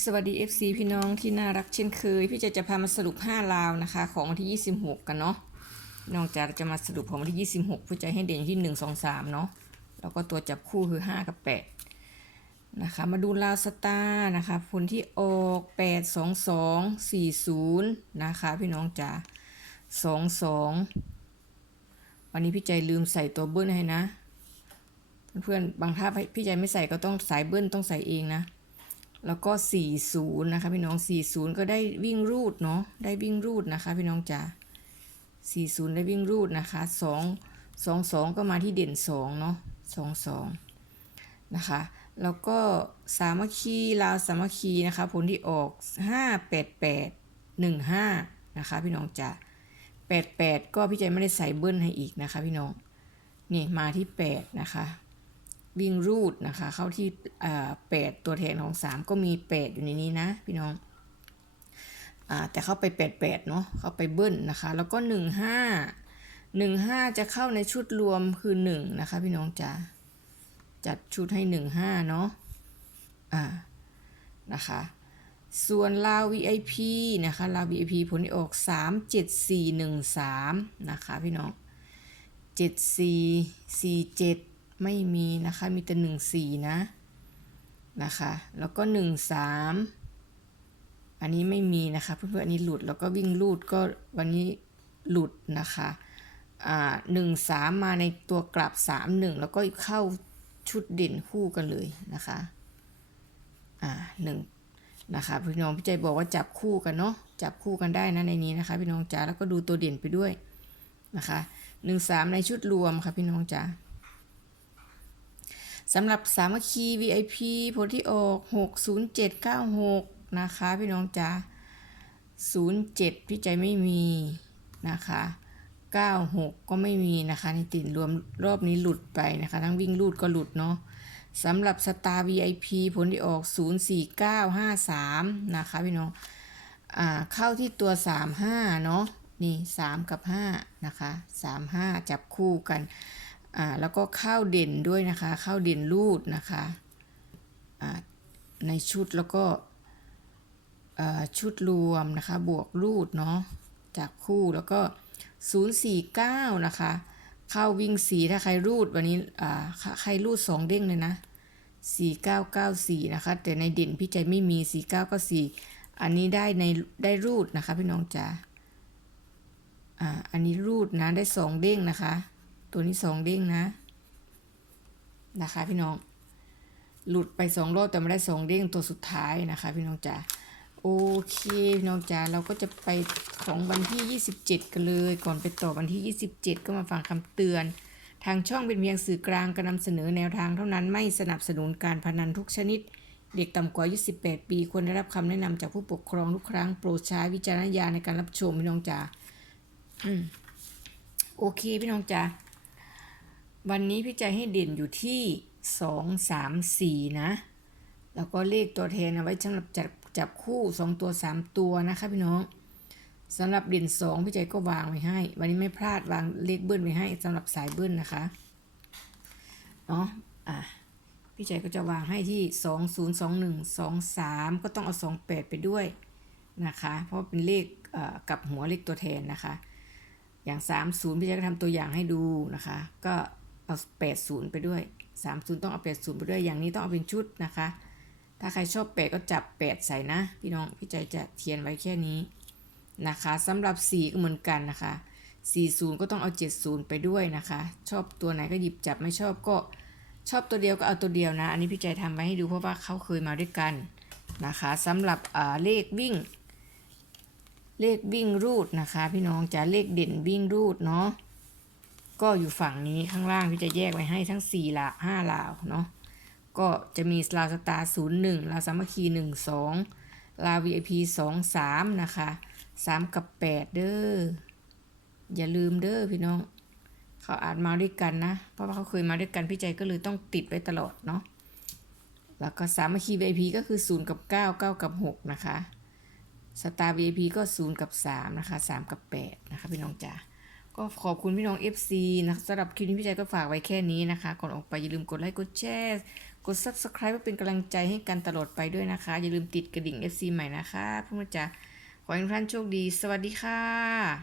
สวัสดี FC พี่น้องที่น่ารักเช่นเคย พี่จะจะพามาสรุป 5 ลาวนะคะ ของวันที่ 26 กันเนาะน้องจะจะมาสรุปของวันที่ 26เพื่อจะให้เด่นที่ 1 2 3 เนาะแล้วก็ตัวจับคู่คือ 5 กับ 8 นะคะ มาดูลาวสตาร์นะคะผลที่ออก 8 2 2 4 0 นะคะ พี่น้องจ๋า2 2 วันนี้พี่ใจลืมใส่ตัวเบิ้ลให้นะ เพื่อนๆบางท่าพี่ใจไม่ใส่ก็ต้องสายเบิ้ลต้องใส่เองนะ แล้วก็ 40 นะคะพี่น้อง 40 ก็ได้วิ่งรูดเนาะ ได้วิ่งรูดนะคะพี่น้องจ๋า40 ได้วิ่งรูดนะคะ 2 2 2 ก็มาที่เด่น 2 เนาะ 2 2 นะคะ แล้วก็สามัคคีลาวสามัคคีนะคะ ผลที่ออก 5 8 8 1 5 นะคะพี่น้องจ๋า8 8 ก็พี่ใจไม่ได้ใส่เบิ้ลให้อีกนะคะพี่น้อง นี่มาที่ 8 นะคะ วิ่งรูดนะคะ เข้าที่แปดตัวแทนของสามก็มีแปดอยู่ในนี้นะพี่น้องอแต่เข้าไปแปดแปดเนาะเข้าไปเบิ้ลนะคะ แล้วก็หนึ่งห้าหนึ่งห้าจะเข้าในชุดรวมคือหนึ่งนะคะ พี่น้องจ๋าจัดชุดให้หนึ่งห้าเนาะอ่านะคะส่วนลาว VIP นะคะลาว VIP ผลที่ออก 3 7 4 1 3 นะคะพี่น้อง 7 4 4 7 ไม่มีนะคะ มีแต่หนึ่งสี่นะนะคะ แล้วก็หนึ่งสามอันนี้ไม่มีนะคะเพื่อนๆอันนี้หลุดแล้วก็วิ่งลูดก็วันนี้หลุดนะคะอ่าหนึ่งสามมาในตัวกลับสามหนึ่งแล้วก็เข้าชุดเด่นคู่กันเลยนะคะอ่าหนึ่งนะคะพี่น้องพี่ใจบอกว่าจับคู่กันเนาะจับคู่กันได้นะในนี้นะคะพี่น้องจ๋าแล้วก็ดูตัวเด่นไปด้วยนะคะหนึ่งสามในชุดรวมค่ะพี่น้องจ๋า สำหรับสามัคคี VIP ผลที่ออก 60796 นะคะพี่น้องจ๋า07 พี่ใจไม่มีนะคะ 96 ก็ไม่มีนะคะในติดรวมรอบนี้หลุดไปนะคะ ทั้งวิ่งลูดก็หลุดเนาะสำหรับสตาร์ VIP ผลที่ออก 04953 นะคะพี่น้องอ่าเข้าที่ตัว 35 เนาะนี่ 3 กับ 5 นะคะ 35 จับคู่กัน อ่าแล้วก็ข้าวเด่นด้วยนะคะ ข้าวเด่นรูดนะคะอ่าในชุดแล้วก็ชุดรวมนะคะ บวกรูดเนาะจากคู่แล้วก็ 049 นะคะ เข้าวิ่งสีถ้าใครรูดวันนี้อ่าใครรูดสองเด้งเลยนะ 4994 นะคะ แต่ในเด่นพี่ใจไม่มี 4994 อันนี้ได้ในได้รูดนะคะพี่น้องจ๋าอ่าอันนี้รูดนะได้สองเด้งนะคะ ตัวนี้สองเด้งนะ นะคะพี่น้อง หลุดไปสองรอบแต่ไม่ได้สองเด้งตัวสุดท้ายนะคะ พี่น้องจ๋าโอเคพี่น้องจ๋าเราก็จะไปของวันที่ 27 กันเลย ก่อนไปต่อวันที่ 27 ก็มาฟังคำเตือน ทางช่องเป็นเพียงสื่อกลางการนำเสนอแนวทางเท่านั้นไม่สนับสนุนการพนันทุกชนิด เด็กต่ำกว่าอายุ18 ปีควรได้รับคำแนะนำจากผู้ปกครองทุกครั้งโปรดใช้วิจารณญาณในการรับชมพี่น้องจ๋าโอเคพี่น้องจ๋า วันนี้พี่ใจให้เด่นอยู่ที่ 2 3 4 นะ แล้วก็เลขตัวแทนเอาไว้สำหรับจับจับคู่ 2 ตัว 3 ตัวนะคะพี่น้องสำหรับเด่น 2 พี่ใจก็วางไว้ให้ วันนี้ไม่พลาดวางเลขเบิ้ลไว้ให้สำหรับสายเบิ้ลนะคะเนาะอะพี่ใจก็จะวางให้ที่ 2 0 2 1 2 3 ก็ต้องเอา 2 8 ไปด้วยนะคะ เพราะเป็นเลขกับหัวเลขตัวแทนนะคะ อย่าง 30 พี่ใจก็ทำตัวอย่างให้ดูนะคะ ก็ เอา 80 ไปด้วย 30 ต้องเอา 80 ไปด้วย อย่างนี้ต้องเอาเป็นชุดนะคะ ถ้าใครชอบ 8 ก็จับ 8 ใส่นะ พี่น้อง พี่ใจจะเทียนไว้แค่นี้นะคะสำหรับ 4 ก็เหมือนกันนะคะ 40 ก็ต้องเอา 70 ไปด้วยนะคะ ชอบตัวไหนก็หยิบจับ ไม่ชอบก็ชอบตัวเดียวก็เอาตัวเดียวนะ อันนี้พี่ใจทำไว้ให้ดูเพราะว่าเขาเคยมาด้วยกันนะคะสำหรับเลขวิ่ง เลขวิ่งรูดนะคะ พี่น้องจะเลขเด่นวิ่งรูดเนาะ ก็อยู่ฝั่งนี้ข้างล่างพี่จะแยกไว้ให้ทั้ง4ลา5ลาวเนาะก็จะมีลาวสตาร์ศูนย์หนึ่งลาวสามัคคีหนึ่งสองลาว VIP สองสามนะคะสามกับแปดเด้ออย่าลืมเด้อพี่น้อง เขาอาจมาด้วยกันนะ เพราะว่าเขาเคยมาด้วยกันพี่ใจก็เลยต้องติดไว้ตลอดเนาะแล้วก็สามัคคี VIP ก็คือศูนย์กับเก้าเก้ากับหกนะคะสตาร์ VIP ก็ศูนย์กับสามนะคะสามกับแปดนะคะพี่น้องจ๋า ก็ขอบคุณพี่น้อง FC นะสำหรับคลิปนี้พี่ใจก็ฝากไว้แค่นี้นะคะ ก่อนออกไปอย่าลืมกดไลค์กดแชร์กด Subscribe เพื่อเป็นกำลังใจให้กันตลอดไปด้วยนะคะ อย่าลืมติดกระดิ่ง FC ใหม่นะคะเพื่อจะขอให้ทุกท่านโชคดี สวัสดีค่ะ